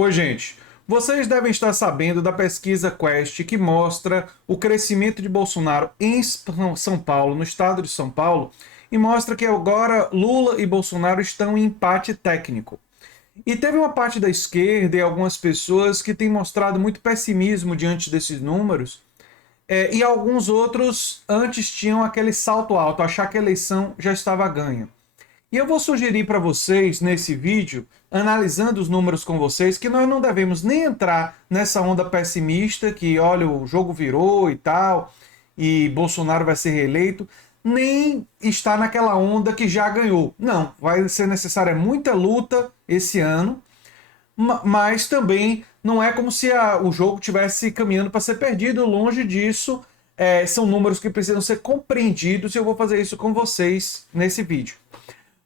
Oi, gente. Vocês devem estar sabendo da pesquisa Quest que mostra o crescimento de Bolsonaro em São Paulo, no estado de São Paulo, e mostra que agora Lula e Bolsonaro estão em empate técnico. E teve uma parte da esquerda e algumas pessoas que têm mostrado muito pessimismo diante desses números, e alguns outros antes tinham aquele salto alto, achar que a eleição já estava ganha. E eu vou sugerir para vocês, nesse vídeo, analisando os números com vocês, que nós não devemos nem entrar nessa onda pessimista, que olha, o jogo virou e tal, e Bolsonaro vai ser reeleito, nem estar naquela onda que já ganhou. Não, vai ser necessária muita luta esse ano, mas também não é como se o jogo tivesse caminhando para ser perdido, longe disso. São números que precisam ser compreendidos e eu vou fazer isso com vocês nesse vídeo.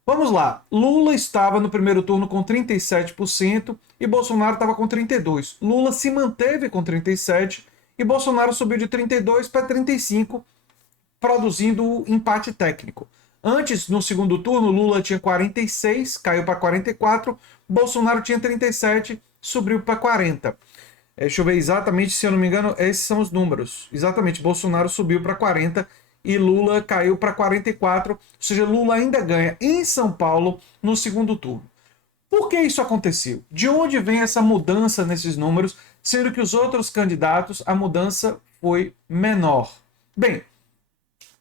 Vamos lá. Lula estava no primeiro turno com 37% e Bolsonaro estava com 32%. Lula se manteve com 37% e Bolsonaro subiu de 32% para 35%, produzindo o empate técnico. Antes, no segundo turno, Lula tinha 46%, caiu para 44%, Bolsonaro tinha 37%, subiu para 40%. Deixa eu ver exatamente, se eu não me engano, esses são os números. Exatamente, Bolsonaro subiu para 40% e Lula caiu para 44%, ou seja, Lula ainda ganha em São Paulo no segundo turno. Por que isso aconteceu? De onde vem essa mudança nesses números, sendo que os outros candidatos a mudança foi menor? Bem,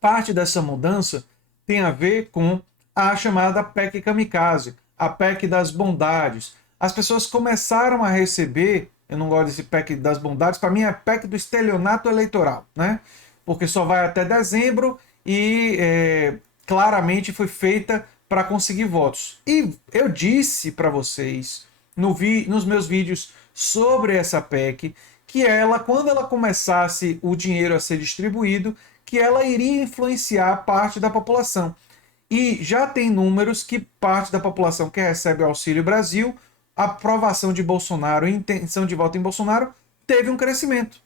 parte dessa mudança tem a ver com a chamada PEC Kamikaze, a PEC das bondades. As pessoas começaram a receber, eu não gosto desse PEC das bondades, para mim é a PEC do estelionato eleitoral, né? Porque só vai até dezembro e claramente foi feita para conseguir votos. E eu disse para vocês nos meus vídeos sobre essa PEC que ela, quando ela começasse o dinheiro a ser distribuído, que ela iria influenciar parte da população. E já tem números que parte da população que recebe o Auxílio Brasil, a aprovação de Bolsonaro, a intenção de voto em Bolsonaro, teve um crescimento.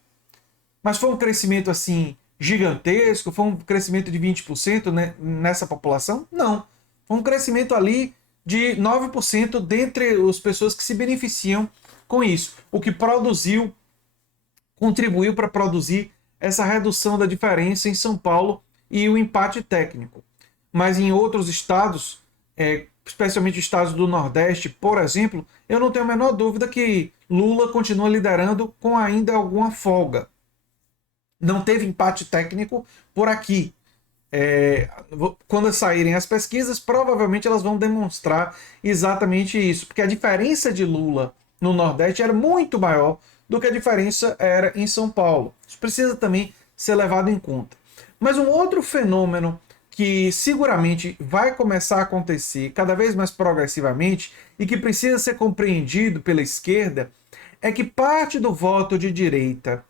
Mas foi um crescimento assim gigantesco? Foi um crescimento de 20% nessa população? Não. Foi um crescimento ali de 9% dentre as pessoas que se beneficiam com isso. O que contribuiu para produzir essa redução da diferença em São Paulo e o empate técnico. Mas em outros estados, especialmente estados do Nordeste, por exemplo, eu não tenho a menor dúvida que Lula continua liderando com ainda alguma folga. Não teve empate técnico por aqui. Quando saírem as pesquisas, provavelmente elas vão demonstrar exatamente isso, porque a diferença de Lula no Nordeste era muito maior do que a diferença era em São Paulo. Isso precisa também ser levado em conta. Mas um outro fenômeno que seguramente vai começar a acontecer cada vez mais progressivamente e que precisa ser compreendido pela esquerda é que parte do voto de direita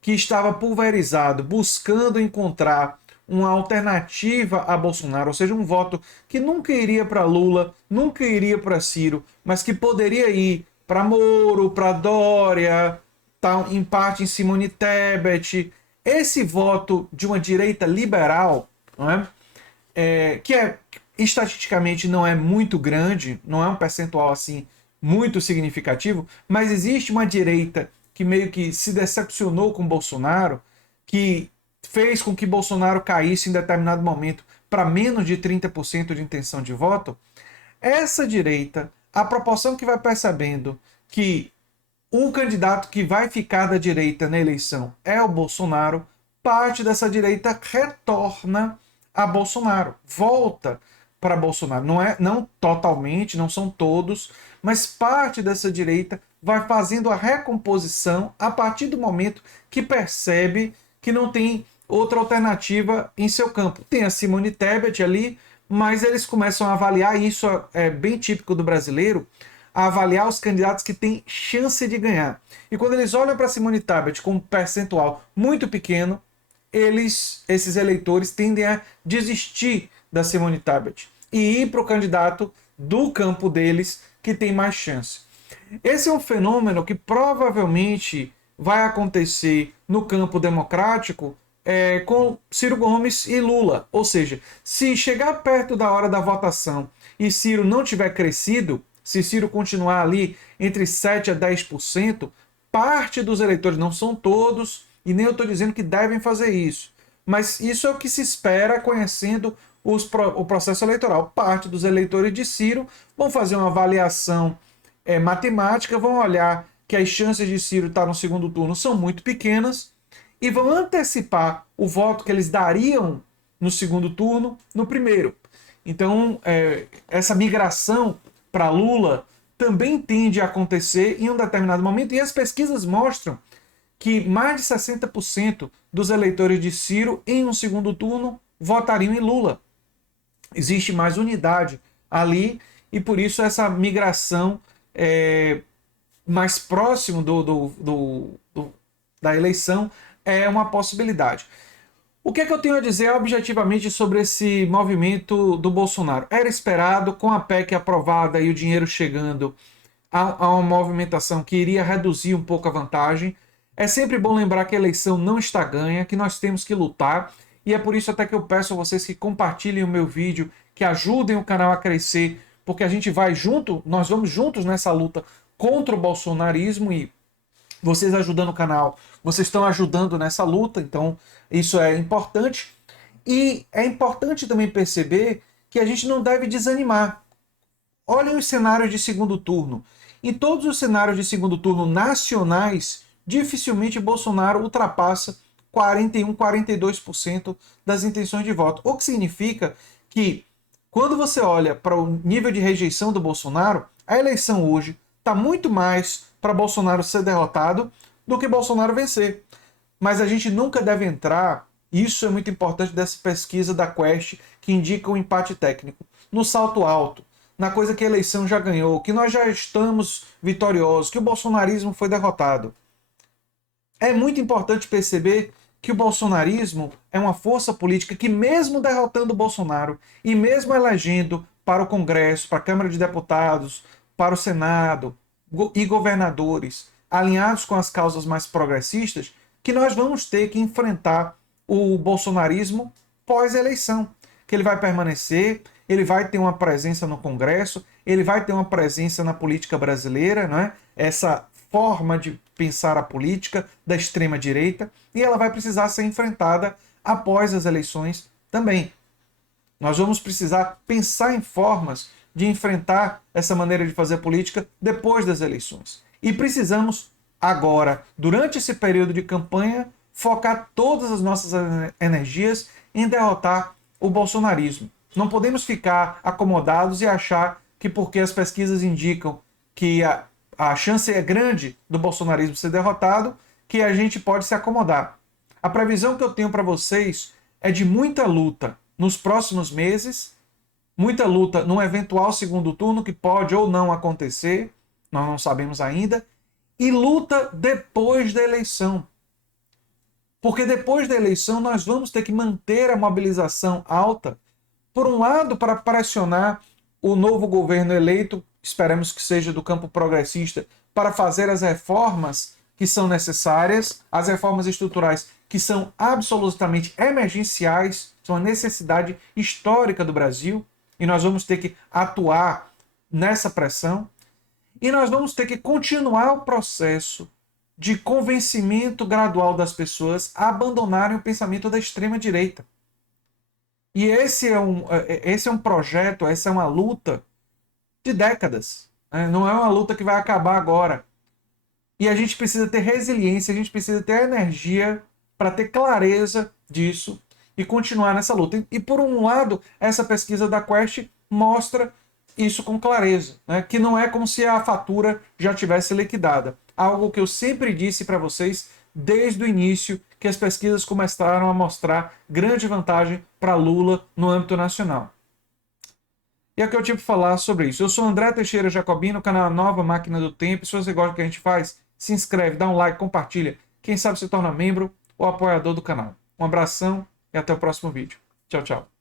que estava pulverizado, buscando encontrar uma alternativa a Bolsonaro, ou seja, um voto que nunca iria para Lula, nunca iria para Ciro, mas que poderia ir para Moro, para Dória, tá, em parte em Simone Tebet. Esse voto de uma direita liberal, não é? Que estatisticamente não é muito grande, não é um percentual assim muito significativo, mas existe uma direita que meio que se decepcionou com Bolsonaro, que fez com que Bolsonaro caísse em determinado momento para menos de 30% de intenção de voto. Essa direita, a proporção que vai percebendo que o candidato que vai ficar da direita na eleição é o Bolsonaro, parte dessa direita retorna a Bolsonaro, volta para Bolsonaro. Não totalmente, não são todos, mas parte dessa direita vai fazendo a recomposição a partir do momento que percebe que não tem outra alternativa em seu campo. Tem a Simone Tebet ali, mas eles começam a avaliar, e isso é bem típico do brasileiro, a avaliar os candidatos que têm chance de ganhar. E quando eles olham para Simone Tebet com um percentual muito pequeno, esses eleitores tendem a desistir da Simone Tebet e ir para o candidato do campo deles que tem mais chance. Esse é um fenômeno que provavelmente vai acontecer no campo democrático com Ciro Gomes e Lula. Ou seja, se chegar perto da hora da votação e Ciro não tiver crescido, se Ciro continuar ali entre 7% a 10%, parte dos eleitores, não são todos, e nem eu estou dizendo que devem fazer isso, mas isso é o que se espera conhecendo o processo eleitoral. Parte dos eleitores de Ciro vão fazer uma avaliação matemática, vão olhar que as chances de Ciro estar no segundo turno são muito pequenas e vão antecipar o voto que eles dariam no segundo turno no primeiro. Então, essa migração para Lula também tende a acontecer em um determinado momento, e as pesquisas mostram que mais de 60% dos eleitores de Ciro em um segundo turno votariam em Lula. Existe mais unidade ali e por isso essa migração mais próximo da eleição é uma possibilidade. O que é que eu tenho a dizer objetivamente sobre esse movimento do Bolsonaro? Era esperado, com a PEC aprovada e o dinheiro chegando, a uma movimentação que iria reduzir um pouco a vantagem. É sempre bom lembrar que a eleição não está ganha, que nós temos que lutar, e é por isso até que eu peço a vocês que compartilhem o meu vídeo, que ajudem o canal a crescer, porque a gente vai junto, nós vamos juntos nessa luta contra o bolsonarismo, e vocês ajudando o canal, vocês estão ajudando nessa luta, então isso é importante. E é importante também perceber que a gente não deve desanimar. Olhem os cenários de segundo turno. Em todos os cenários de segundo turno nacionais, dificilmente Bolsonaro ultrapassa 41%, 42% das intenções de voto. O que significa que, quando você olha para o nível de rejeição do Bolsonaro, a eleição hoje está muito mais para Bolsonaro ser derrotado do que Bolsonaro vencer. Mas a gente nunca deve entrar, isso é muito importante dessa pesquisa da Quest, que indica o empate técnico, no salto alto, na coisa que a eleição já ganhou, que nós já estamos vitoriosos, que o bolsonarismo foi derrotado. É muito importante perceber que o bolsonarismo é uma força política que, mesmo derrotando o Bolsonaro e mesmo elegendo para o Congresso, para a Câmara de Deputados, para o Senado e governadores alinhados com as causas mais progressistas, que nós vamos ter que enfrentar o bolsonarismo pós-eleição, que ele vai permanecer, ele vai ter uma presença no Congresso, ele vai ter uma presença na política brasileira, não é? Essa forma de pensar a política da extrema-direita, e ela vai precisar ser enfrentada após as eleições também. Nós vamos precisar pensar em formas de enfrentar essa maneira de fazer política depois das eleições. E precisamos agora, durante esse período de campanha, focar todas as nossas energias em derrotar o bolsonarismo. Não podemos ficar acomodados e achar que porque as pesquisas indicam que a chance é grande do bolsonarismo ser derrotado, que a gente pode se acomodar. A previsão que eu tenho para vocês é de muita luta nos próximos meses, muita luta num eventual segundo turno que pode ou não acontecer, nós não sabemos ainda, e luta depois da eleição. Porque depois da eleição nós vamos ter que manter a mobilização alta, por um lado, para pressionar o novo governo eleito, esperamos que seja do campo progressista, para fazer as reformas que são necessárias, as reformas estruturais que são absolutamente emergenciais, são uma necessidade histórica do Brasil, e nós vamos ter que atuar nessa pressão. E nós vamos ter que continuar o processo de convencimento gradual das pessoas a abandonarem o pensamento da extrema-direita. E esse é um projeto, essa é uma luta de décadas. Né? Não é uma luta que vai acabar agora. E a gente precisa ter resiliência, a gente precisa ter energia para ter clareza disso e continuar nessa luta. E por um lado, essa pesquisa da Quest mostra isso com clareza, né? Que não é como se a fatura já tivesse liquidada. Algo que eu sempre disse para vocês desde o início, que as pesquisas começaram a mostrar grande vantagem para Lula no âmbito nacional. E é o que eu tive que falar sobre isso. Eu sou André Teixeira Jacobino, canal Nova Máquina do Tempo. Se você gosta do que a gente faz, se inscreve, dá um like, compartilha. Quem sabe se torna membro ou apoiador do canal. Um abração e até o próximo vídeo. Tchau, tchau.